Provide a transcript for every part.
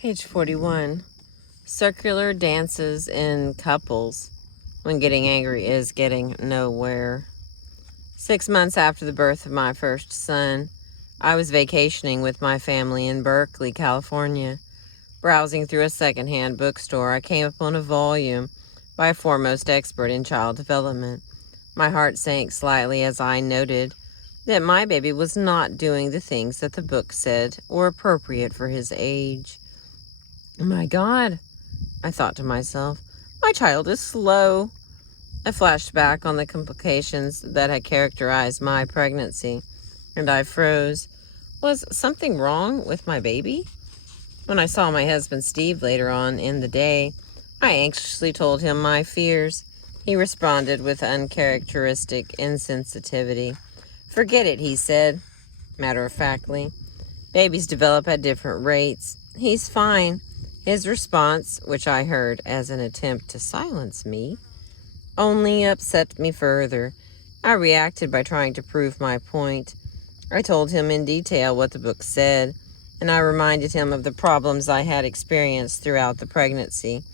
Page 41. Circular dances in couples when getting angry is getting nowhere. 6 months after the birth of my first son, I was vacationing with my family in Berkeley, California. Browsing through a secondhand bookstore, I came upon a volume by a foremost expert in child development. My heart sank slightly as I noted that my baby was not doing the things that the book said were appropriate for his age. My God, I thought to myself, my child is slow. I flashed back on the complications that had characterized my pregnancy, and I froze. Was something wrong with my baby? When I saw my husband Steve later on in the day, I anxiously told him my fears. He responded with uncharacteristic insensitivity. "Forget it," he said, matter-of-factly. "Babies develop at different rates. He's fine." His response, which I heard as an attempt to silence me, only upset me further. I reacted by trying to prove my point. I told him in detail what the book said, and I reminded him of the problems I had experienced throughout the pregnancy.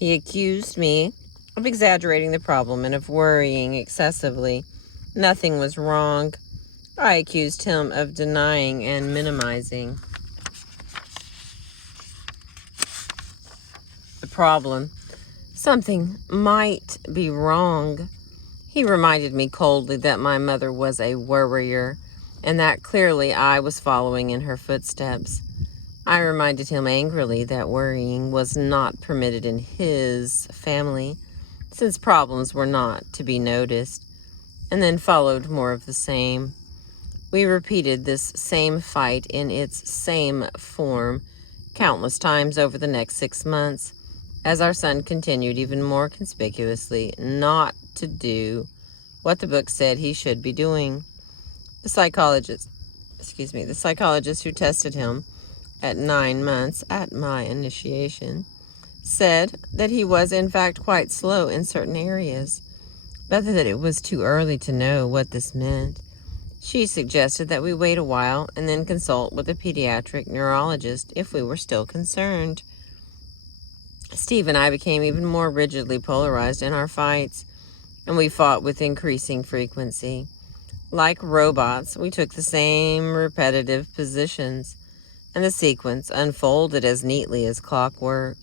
He accused me of exaggerating the problem and of worrying excessively. Nothing was wrong. I accused him of denying and minimizing the problem. Something might be wrong. He reminded me coldly that my mother was a worrier, and that clearly I was following in her footsteps. I reminded him angrily that worrying was not permitted in his family, since problems were not to be noticed, and then followed more of the same. We repeated this same fight in its same form countless times over the next 6 months, as our son continued even more conspicuously not to do what the book said he should be doing. The psychologist who tested him at 9 months at my initiation said that he was in fact quite slow in certain areas, but that it was too early to know what this meant. She suggested that we wait a while and then consult with a pediatric neurologist if we were still concerned. Steve and I became even more rigidly polarized in our fights, and we fought with increasing frequency. Like robots, we took the same repetitive positions, and the sequence unfolded as neatly as clockwork.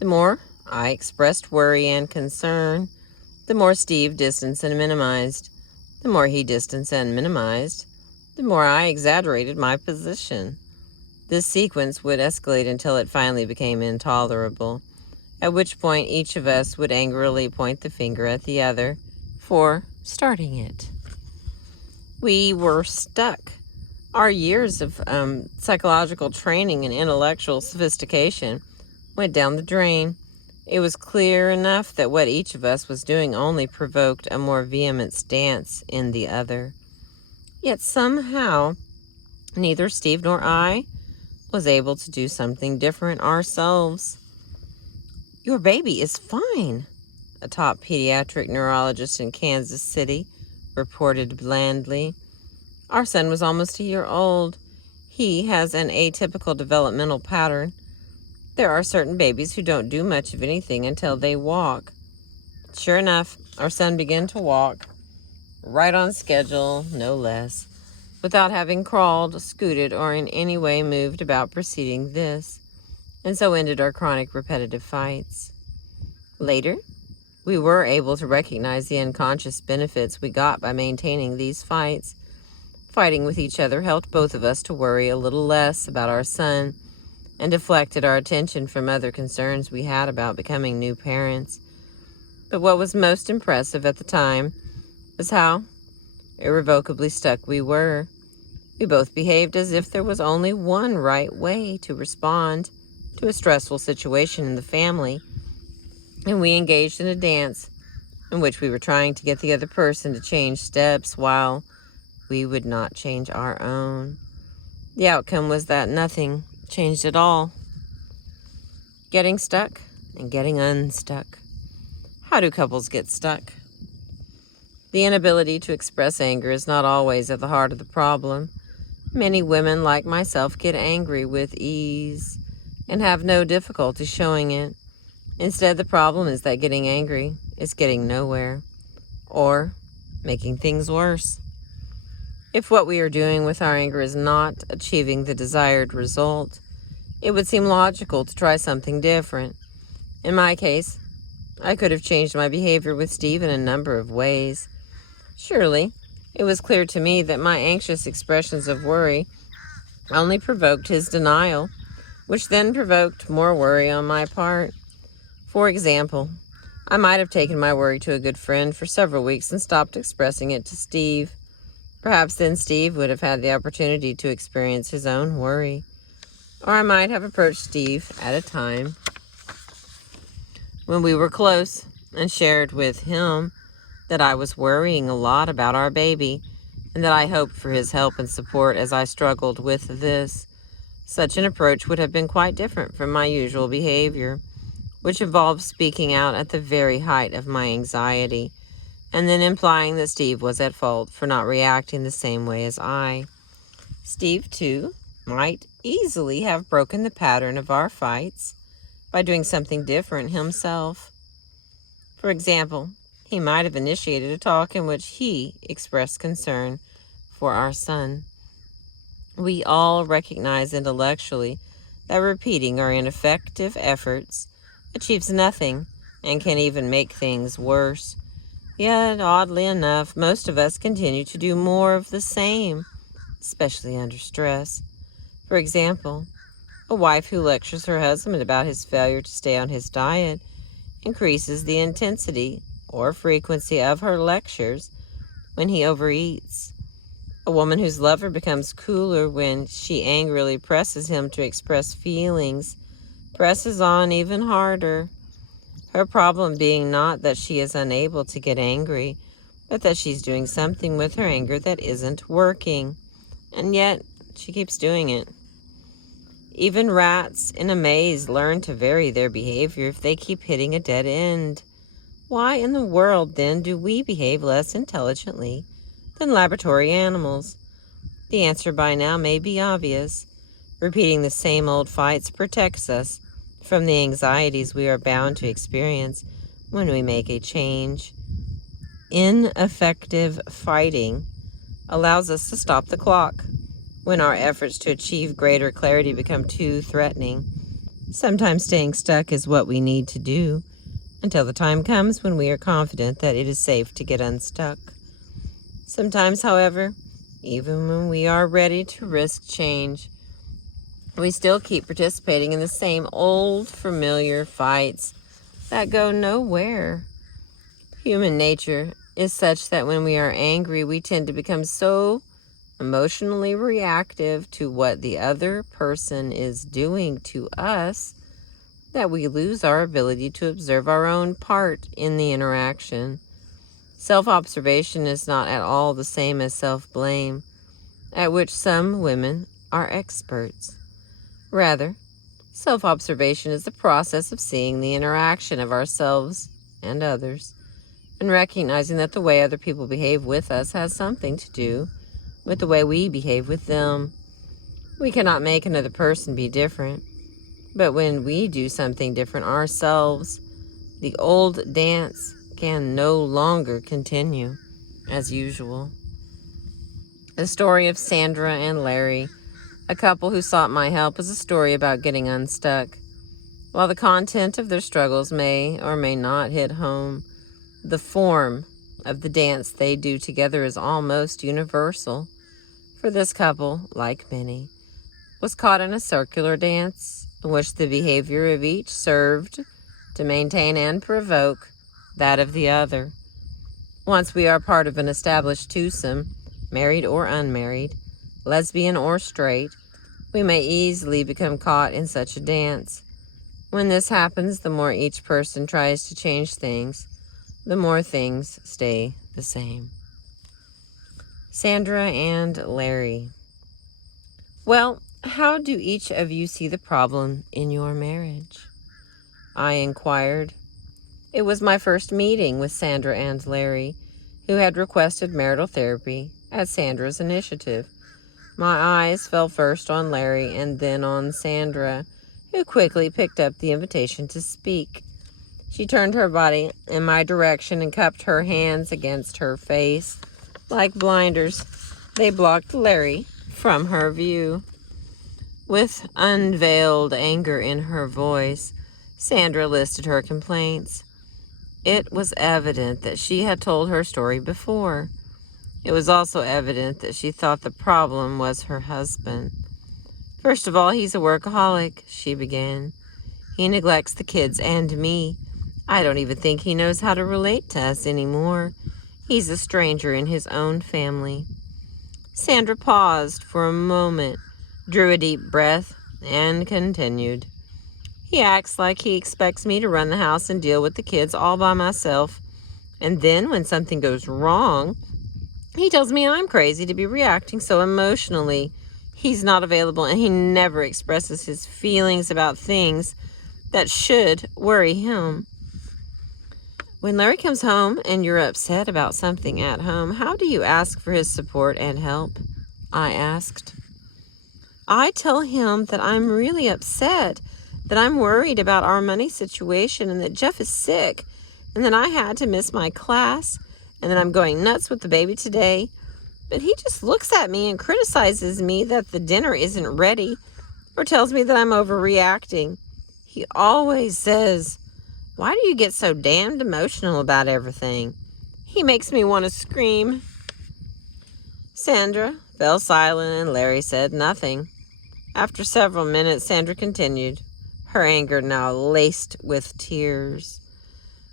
The more I expressed worry and concern, the more Steve distanced and minimized. The more he distanced and minimized, the more I exaggerated my position. This sequence would escalate until it finally became intolerable, at which point each of us would angrily point the finger at the other for starting it. We were stuck. Our years of psychological training and intellectual sophistication went down the drain. It was clear enough that what each of us was doing only provoked a more vehement stance in the other. Yet somehow, neither Steve nor I was able to do something different ourselves. "Your baby is fine," a top pediatric neurologist in Kansas City reported blandly. "Our son was almost a year old. He has an atypical developmental pattern. There are certain babies who don't do much of anything until they walk." Sure enough, our son began to walk, right on schedule, no less, without having crawled, scooted, or in any way moved about preceding this, and so ended our chronic repetitive fights. Later, we were able to recognize the unconscious benefits we got by maintaining these fights. Fighting with each other helped both of us to worry a little less about our son and deflected our attention from other concerns we had about becoming new parents. But what was most impressive at the time was how irrevocably stuck we were. We both behaved as if there was only one right way to respond to a stressful situation in the family, and we engaged in a dance in which we were trying to get the other person to change steps while we would not change our own. The outcome was that nothing changed at all. Getting stuck and getting unstuck. How do couples get stuck? The inability to express anger is not always at the heart of the problem. Many women, like myself, get angry with ease. and have no difficulty showing it. Instead, the problem is that getting angry is getting nowhere, or making things worse. If what we are doing with our anger is not achieving the desired result, it would seem logical to try something different. In my case, I could have changed my behavior with Steve in a number of ways. Surely, it was clear to me that my anxious expressions of worry only provoked his denial, which then provoked more worry on my part. For example, I might have taken my worry to a good friend for several weeks and stopped expressing it to Steve. Perhaps then Steve would have had the opportunity to experience his own worry. Or I might have approached Steve at a time when we were close and shared with him that I was worrying a lot about our baby and that I hoped for his help and support as I struggled with this. Such an approach would have been quite different from my usual behavior, which involved speaking out at the very height of my anxiety, and then implying that Steve was at fault for not reacting the same way as I. Steve, too, might easily have broken the pattern of our fights by doing something different himself. For example, he might have initiated a talk in which he expressed concern for our son. We all recognize intellectually that repeating our ineffective efforts achieves nothing and can even make things worse. Yet, oddly enough, most of us continue to do more of the same, especially under stress. For example, a wife who lectures her husband about his failure to stay on his diet increases the intensity or frequency of her lectures when he overeats. A woman whose lover becomes cooler when she angrily presses him to express feelings presses on even harder. Her problem being not that she is unable to get angry, but that she's doing something with her anger that isn't working. And yet, she keeps doing it. Even rats in a maze learn to vary their behavior if they keep hitting a dead end. Why in the world, then, do we behave less intelligently than laboratory animals? The answer by now may be obvious. Repeating the same old fights protects us from the anxieties we are bound to experience when we make a change. Ineffective fighting allows us to stop the clock when our efforts to achieve greater clarity become too threatening. Sometimes staying stuck is what we need to do until the time comes when we are confident that it is safe to get unstuck. Sometimes, however, even when we are ready to risk change, we still keep participating in the same old, familiar fights that go nowhere. Human nature is such that when we are angry, we tend to become so emotionally reactive to what the other person is doing to us that we lose our ability to observe our own part in the interaction. Self-observation is not at all the same as self-blame, at which some women are experts. Rather, self-observation is the process of seeing the interaction of ourselves and others, and recognizing that the way other people behave with us has something to do with the way we behave with them. We cannot make another person be different, but when we do something different ourselves, the old dance can no longer continue as usual. The story of Sandra and Larry, a couple who sought my help, is a story about getting unstuck. While the content of their struggles may or may not hit home, the form of the dance they do together is almost universal. For this couple, like many, was caught in a circular dance in which the behavior of each served to maintain and provoke that of the other. Once we are part of an established twosome, married or unmarried, lesbian or straight, we may easily become caught in such a dance. When this happens, the more each person tries to change things, the more things stay the same. Sandra and Larry. Well, how do each of you see the problem in your marriage? I inquired. It was my first meeting with Sandra and Larry, who had requested marital therapy at Sandra's initiative. My eyes fell first on Larry and then on Sandra, who quickly picked up the invitation to speak. She turned her body in my direction and cupped her hands against her face. Like blinders, they blocked Larry from her view. With unveiled anger in her voice, Sandra listed her complaints. It was evident that she had told her story before. It was also evident that she thought the problem was her husband. First of all, he's a workaholic, she began. He neglects the kids and me. I don't even think he knows how to relate to us anymore. He's a stranger in his own family. Sandra paused for a moment, drew a deep breath, and continued. He acts like he expects me to run the house and deal with the kids all by myself. And then when something goes wrong, he tells me I'm crazy to be reacting so emotionally. He's not available, and he never expresses his feelings about things that should worry him. When Larry comes home and you're upset about something at home, how do you ask for his support and help? I asked. I tell him that I'm really upset, that I'm worried about our money situation, and that Jeff is sick, and that I had to miss my class, and that I'm going nuts with the baby today. But he just looks at me and criticizes me that the dinner isn't ready, or tells me that I'm overreacting. He always says, "Why do you get so damned emotional about everything?" He makes me want to scream. Sandra fell silent and Larry said nothing. After several minutes, Sandra continued, her anger now laced with tears.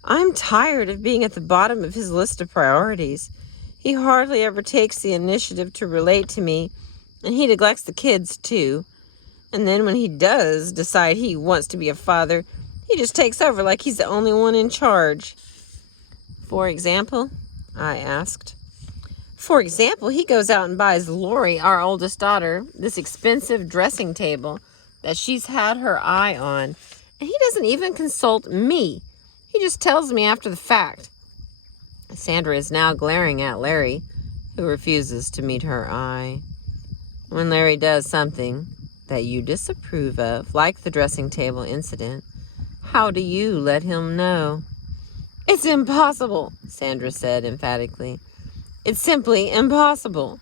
I'm tired of being at the bottom of his list of priorities. He hardly ever takes the initiative to relate to me, and he neglects the kids too. And then when he does decide he wants to be a father, he just takes over like he's the only one in charge. For example, I asked. For example, he goes out and buys Lori, our oldest daughter, this expensive dressing table that she's had her eye on, and he doesn't even consult me. He just tells me after the fact. Sandra is now glaring at Larry, who refuses to meet her eye. When Larry does something that you disapprove of, like the dressing table incident, how do you let him know? It's impossible, Sandra said emphatically. It's simply impossible.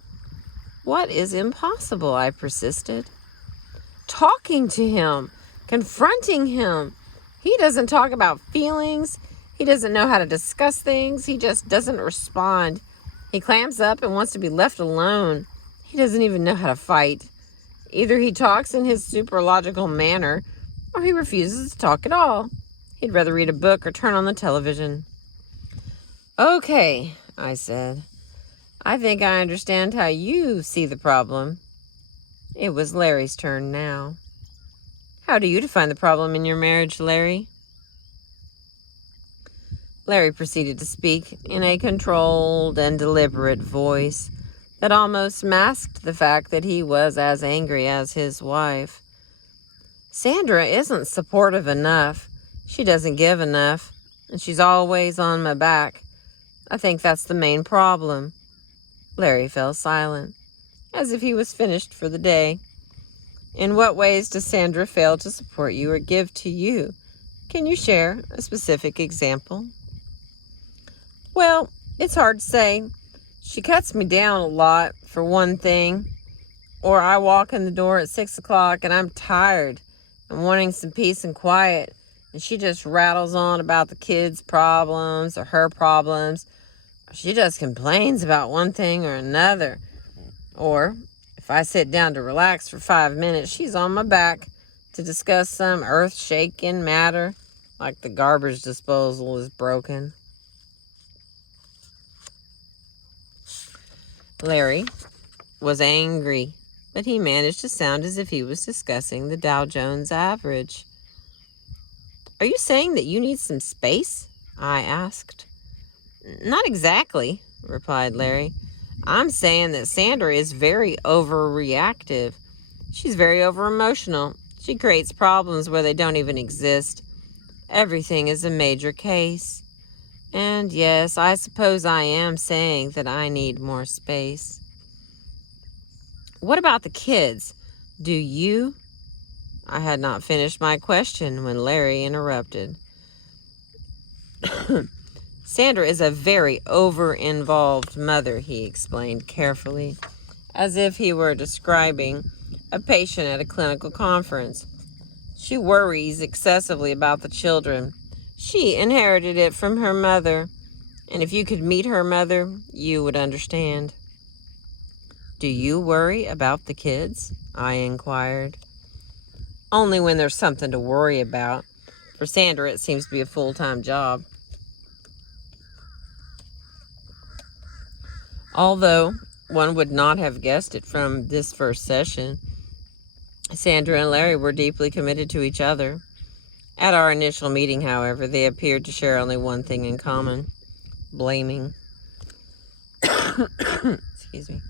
What is impossible? I persisted. Talking to him, confronting him. He doesn't talk about feelings. He doesn't know how to discuss things. He just doesn't respond. He clams up and wants to be left alone. He doesn't even know how to fight. Either he talks in his super logical manner, or he refuses to talk at all. He'd rather read a book or turn on the television. Okay, I said. I think I understand how you see the problem. It was Larry's turn now. How do you define the problem in your marriage, Larry? Larry proceeded to speak in a controlled and deliberate voice that almost masked the fact that he was as angry as his wife. Sandra isn't supportive enough. She doesn't give enough, and she's always on my back. I think that's the main problem. Larry fell silent, as if he was finished for the day. In what ways does Sandra fail to support you or give to you? Can you share a specific example? Well, it's hard to say. She cuts me down a lot, for one thing. Or I walk in the door at 6 o'clock and I'm tired and wanting some peace and quiet, and she just rattles on about the kids' problems or her problems. She just complains about one thing or another. Or if I sit down to relax for 5 minutes, she's on my back to discuss some earth-shaking matter, like the garbage disposal is broken. Larry was angry, but he managed to sound as if he was discussing the Dow Jones average. Are you saying that you need some space? I asked. Not exactly, replied Larry. I'm saying that Sandra is very overreactive. She's very overemotional. She creates problems where they don't even exist. Everything is a major case. And yes, I suppose I am saying that I need more space. What about the kids? Do you I had not finished my question when Larry interrupted. Sandra is a very over-involved mother, he explained carefully, as if he were describing a patient at a clinical conference. She worries excessively about the children. She inherited it from her mother, and if you could meet her mother, you would understand. Do you worry about the kids? I inquired. Only when there's something to worry about. For Sandra, it seems to be a full-time job. Although one would not have guessed it from this first session, Sandra and Larry were deeply committed to each other. At our initial meeting, however, they appeared to share only one thing in common: blaming. Excuse me.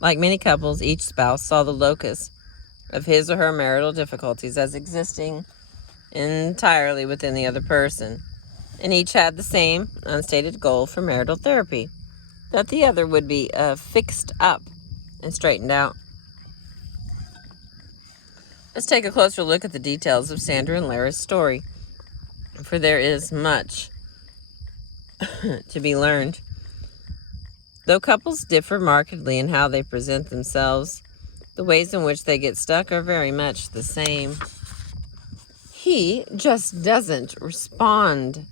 Like many couples, each spouse saw the locus of his or her marital difficulties as existing entirely within the other person, and each had the same unstated goal for marital therapy: that the other would be fixed up and straightened out. Let's take a closer look at the details of Sandra and Larry's story, for there is much to be learned. Though couples differ markedly in how they present themselves, the ways in which they get stuck are very much the same. He just doesn't respond.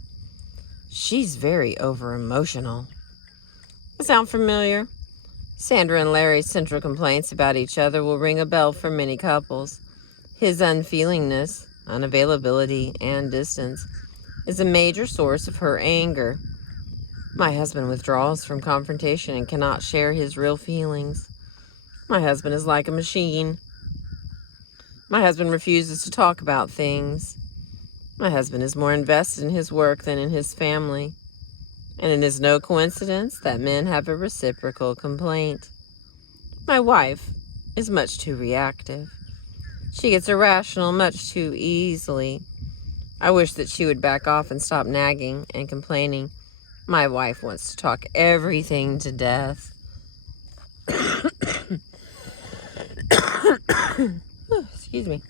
She's very over-emotional. Sound familiar? Sandra and Larry's central complaints about each other will ring a bell for many couples. His unfeelingness, unavailability, and distance is a major source of her anger. My husband withdraws from confrontation and cannot share his real feelings. My husband is like a machine. My husband refuses to talk about things. My husband is more invested in his work than in his family. And it is no coincidence that men have a reciprocal complaint. My wife is much too reactive. She gets irrational much too easily. I wish that she would back off and stop nagging and complaining. My wife wants to talk everything to death. Excuse me.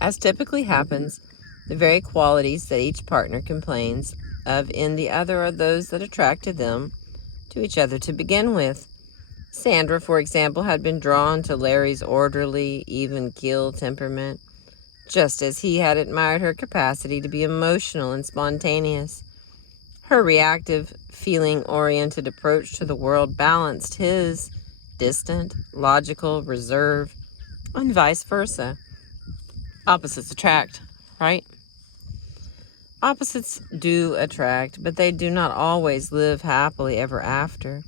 As typically happens, the very qualities that each partner complains of in the other are those that attracted them to each other to begin with. Sandra, for example, had been drawn to Larry's orderly, even-keeled temperament, just as he had admired her capacity to be emotional and spontaneous. Her reactive, feeling-oriented approach to the world balanced his distant, logical reserve, and vice versa. Opposites attract, right? Opposites do attract, but they do not always live happily ever after.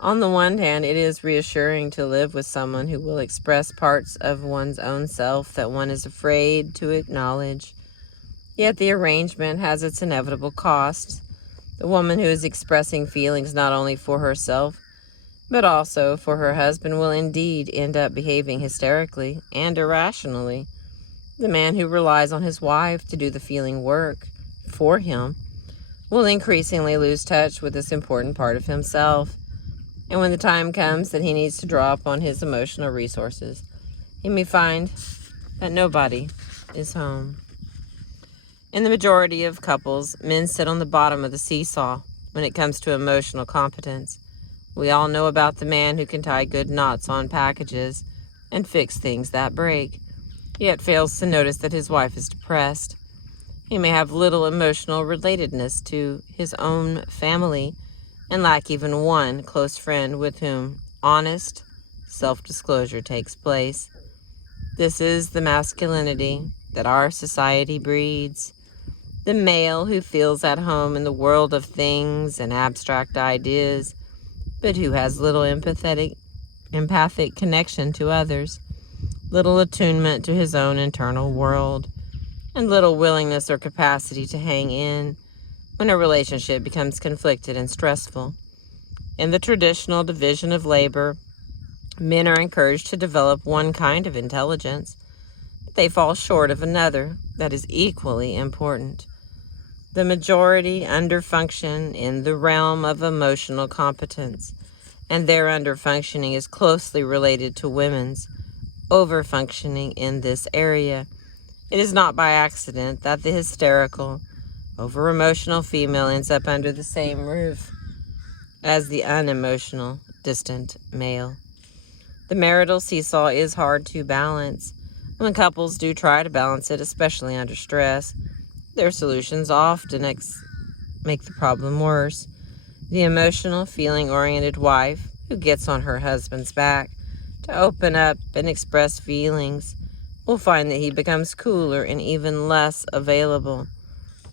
On the one hand, it is reassuring to live with someone who will express parts of one's own self that one is afraid to acknowledge. Yet the arrangement has its inevitable costs. The woman who is expressing feelings not only for herself, but also for her husband will indeed end up behaving hysterically and irrationally. The man who relies on his wife to do the feeling work for him will increasingly lose touch with this important part of himself. And when the time comes that he needs to draw upon his emotional resources, he may find that nobody is home. In the majority of couples, men sit on the bottom of the seesaw when it comes to emotional competence. We all know about the man who can tie good knots on packages and fix things that break, yet fails to notice that his wife is depressed. He may have little emotional relatedness to his own family and lack even one close friend with whom honest self-disclosure takes place. This is the masculinity that our society breeds. The male who feels at home in the world of things and abstract ideas, but who has little empathic connection to others, little attunement to his own internal world, and little willingness or capacity to hang in when a relationship becomes conflicted and stressful. In the traditional division of labor, men are encouraged to develop one kind of intelligence, but they fall short of another that is equally important. The majority underfunction in the realm of emotional competence, and their underfunctioning is closely related to women's over-functioning in this area. It is not by accident that the hysterical, over-emotional female ends up under the same roof as the unemotional, distant male. The marital seesaw is hard to balance. When couples do try to balance it, especially under stress, their solutions often make the problem worse. The emotional, feeling-oriented wife who gets on her husband's back to open up and express feelings will find that he becomes cooler and even less available.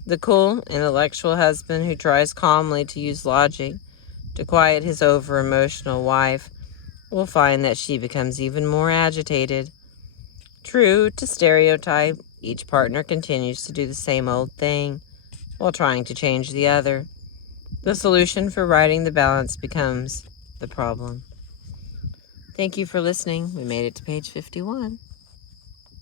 The cool, intellectual husband who tries calmly to use logic to quiet his over-emotional wife will find that she becomes even more agitated. True to stereotype, each partner continues to do the same old thing while trying to change the other. The solution for righting the balance becomes the problem. Thank you for listening. We made it to page 51.